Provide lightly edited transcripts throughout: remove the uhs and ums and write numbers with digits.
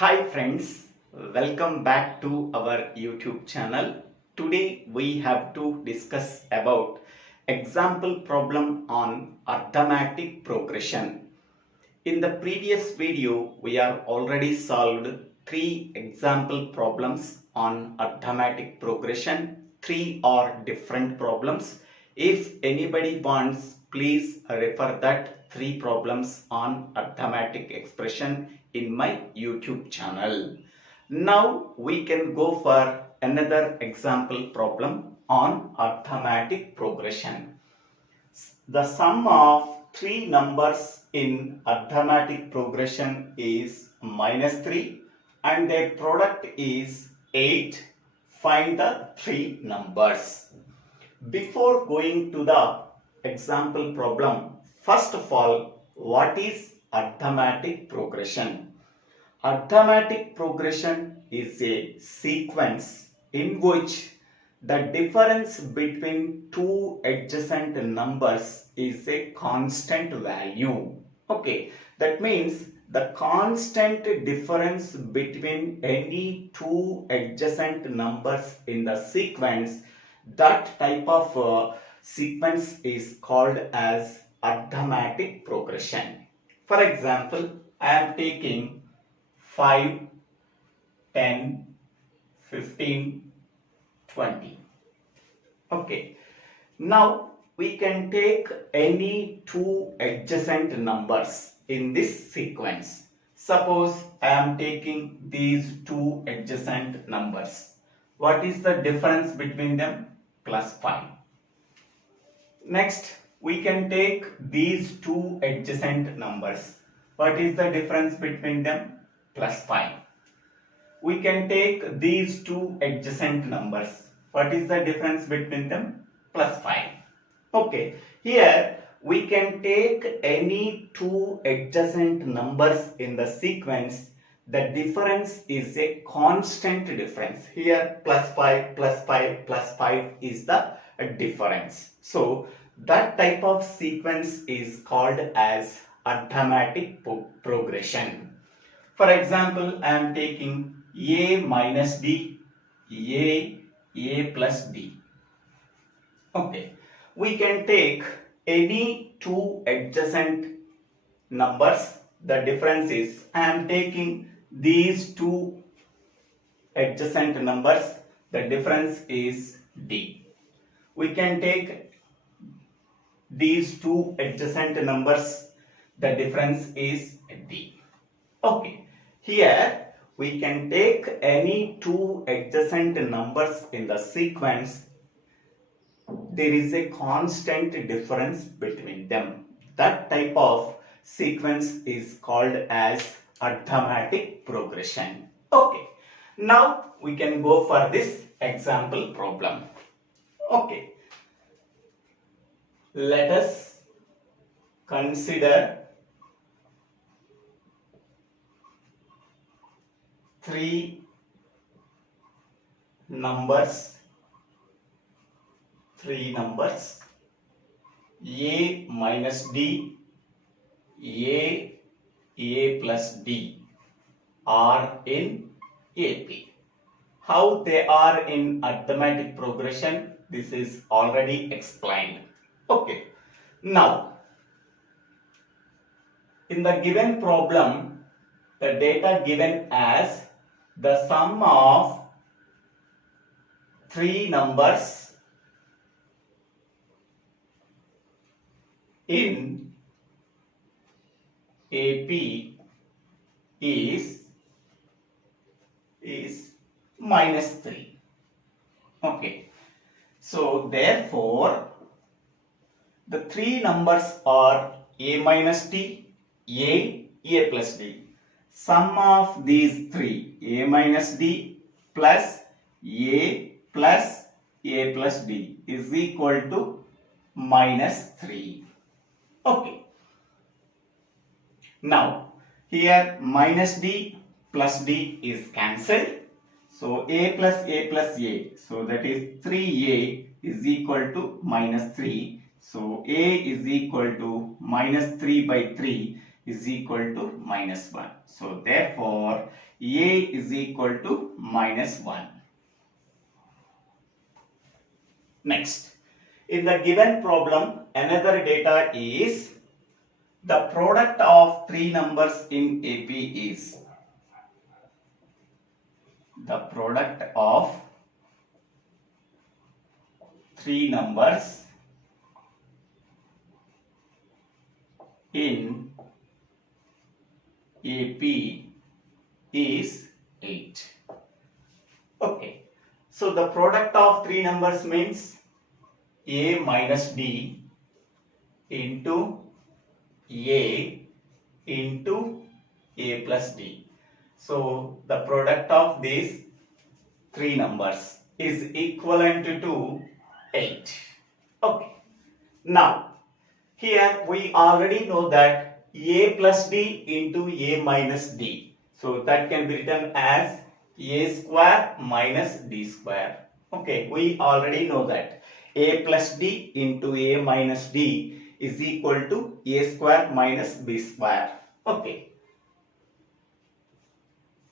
Hi friends, welcome back to our YouTube channel. Today we have to discuss about example problem on arithmetic progression. In the previous video, we have already solved 3 example problems on arithmetic progression. 3 are different problems. If anybody wants, please refer that 3 problems on arithmetic expression in my YouTube channel. Now we can go for another example problem on arithmetic progression. The sum of 3 numbers in arithmetic progression is -3 and their product is 8. Find the 3 numbers. Before going to the example problem, first of all, what is arithmetic progression? Arithmetic progression is a sequence in which the difference between two adjacent numbers is a constant value. Okay, that means the constant difference between any two adjacent numbers in the sequence, that type of sequence is called as arithmetic progression. For example, I am taking 5, 10, 15, 20. Okay, now we can take any two adjacent numbers in this sequence. Suppose I am taking these two adjacent numbers. What is the difference between them? +5. Next, we can take these two adjacent numbers. What is the difference between them? +5. We can take these two adjacent numbers. What is the difference between them? +5. Okay, here we can take any two adjacent numbers in the sequence. The difference is a constant difference. Here +5, +5, +5 is the difference. So that type of sequence is called as arithmetic progression. For example, I am taking a minus d, a plus d. Okay, we can take any two adjacent numbers. The difference is I am taking these two adjacent numbers. The difference is d. We can take these two adjacent numbers. The difference is d. Okay, here we can take any two adjacent numbers in the sequence. There is a constant difference between them. That type of sequence is called as arithmetic progression. Okay, now we can go for this example problem. Okay, let us consider 3 numbers, a minus d, a plus d are in AP. How they are in arithmetic progression, this is already explained. Okay, now in the given problem, the data given as the sum of 3 numbers in AP is -3. Okay, so therefore the 3 numbers are a minus d, a plus d. Sum of these 3, a minus d plus a plus d is equal to -3. Okay. Now here minus d plus d is cancelled. So a plus a. So that is 3a is equal to -3. So a is equal to -3 by 3 is equal to minus 1. So therefore A is equal to minus 1. Next, in the given problem, another data is the product of three numbers in AP is the product of three numbers in AP is 8. Okay, so the product of three numbers means A minus D into A into A plus D. So the product of these three numbers is equivalent to 8. Okay, now here we already know that A plus D into A minus D. So that can be written as A square minus D square. Okay, we already know that A plus D into A minus D is equal to A square minus B square. Okay,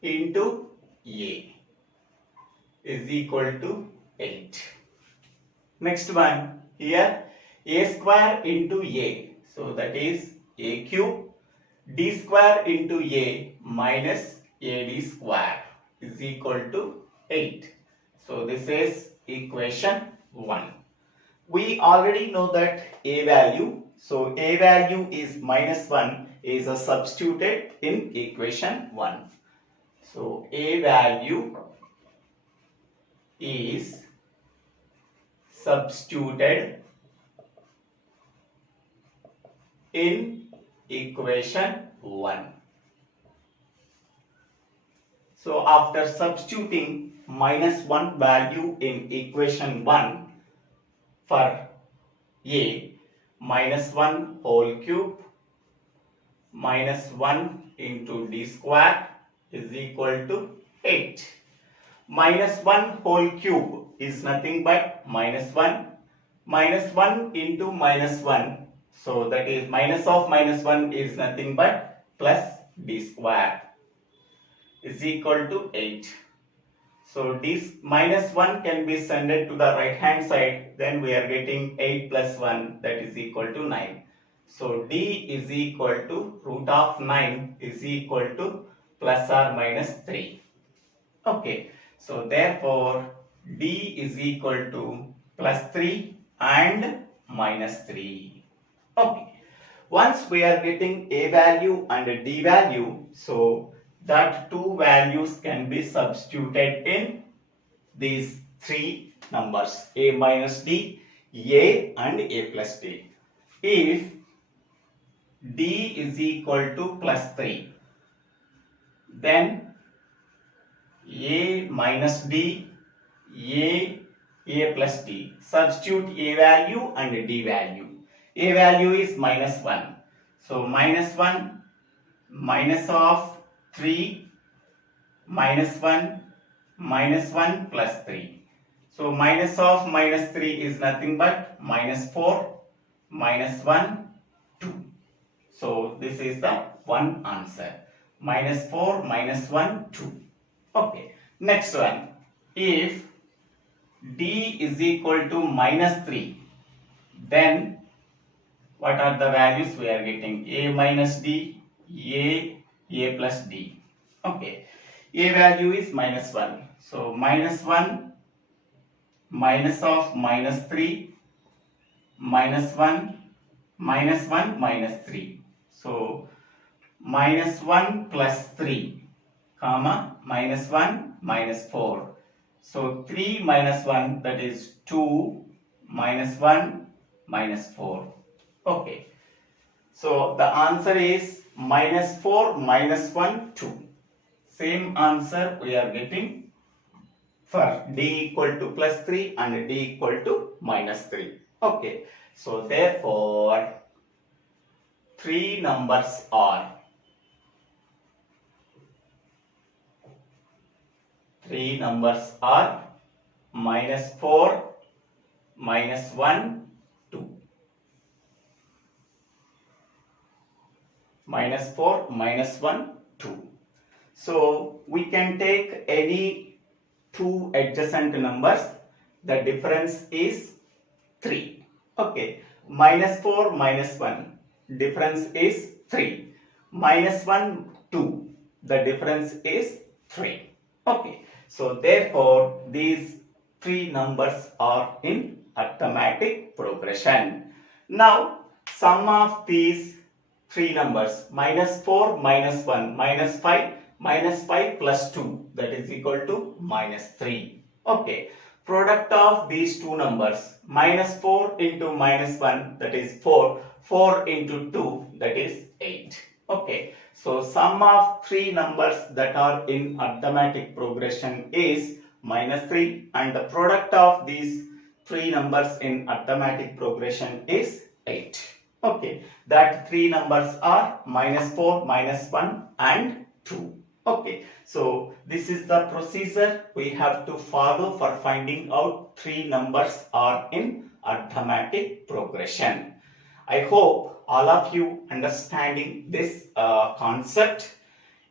into A is equal to 8. Next one, here A square into A, so that is A cube, D square into A minus AD square is equal to 8. So this is equation 1. We already know that A value, so A value is minus 1 is substituted in equation 1. So A value is substituted in equation 1. So after substituting minus 1 value in equation 1 for A, minus 1 whole cube minus 1 into D square is equal to 8. Minus 1 whole cube is nothing but minus 1. Minus 1 into minus 1. So that is minus of minus 1 is nothing but plus D square is equal to 8. So this minus 1 can be sent to the right hand side. Then we are getting 8 plus 1, that is equal to 9. So D is equal to root of 9 is equal to plus or minus 3. Okay. So therefore D is equal to plus 3 and minus 3. Okay. Once we are getting A value and D value, so that two values can be substituted in these three numbers A minus D, A and A plus D. If D is equal to plus 3, then A minus D, A plus D. Substitute A value and D value. A value is minus 1. So minus 1 minus of 3 minus 1 plus 3. So minus of minus 3 is nothing but minus 4 minus 1 2. So this is the one answer. Minus 4 minus 1 2. Okay. Next one. If D is equal to minus 3, then what are the values we are getting? A minus D, A plus D. Okay. A value is minus 1. So minus 1 minus of minus 3 minus 1 minus 3. So minus 1 plus 3 comma minus 1 minus 4. So 3 minus 1, that is 2 minus 1 minus 4. Okay. So the answer is minus 4 minus 1 2. Same answer we are getting for D equal to plus 3 and D equal to minus 3. Okay. So therefore three numbers are minus 4 minus 1 2. minus 4, minus 1, 2. So we can take any two adjacent numbers. The difference is 3. Okay. Minus 4, minus 1. Difference is 3. Minus 1, 2. The difference is 3. Okay. So therefore these three numbers are in arithmetic progression. Now sum of these three numbers, minus 4, minus 1, minus 5 plus 2, that is equal to minus 3. Okay. Product of these two numbers, minus 4 into minus 1, that is 4. 4 into 2, that is 8. Okay. So sum of three numbers that are in arithmetic progression is minus 3, and the product of these three numbers in arithmetic progression is 8. Okay. That three numbers are minus 4, minus 1 and 2. Okay. So this is the procedure we have to follow for finding out three numbers are in arithmetic progression. I hope all of you understanding this concept.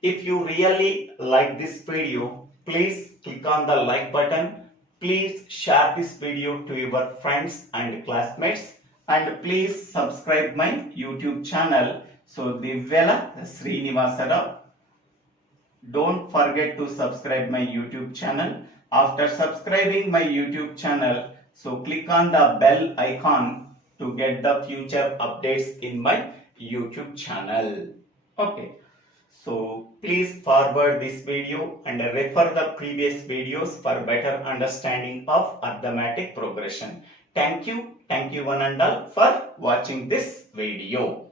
If you really like this video, please click on the like button. Please share this video to your friends and classmates, and please subscribe my YouTube channel. So Divvela Srinivasa. Don't forget to subscribe my YouTube channel. After subscribing my YouTube channel, so click on the bell icon to get the future updates in my YouTube channel. Okay. So please forward this video and refer the previous videos for better understanding of arithmetic progression. Thank you one and all for watching this video.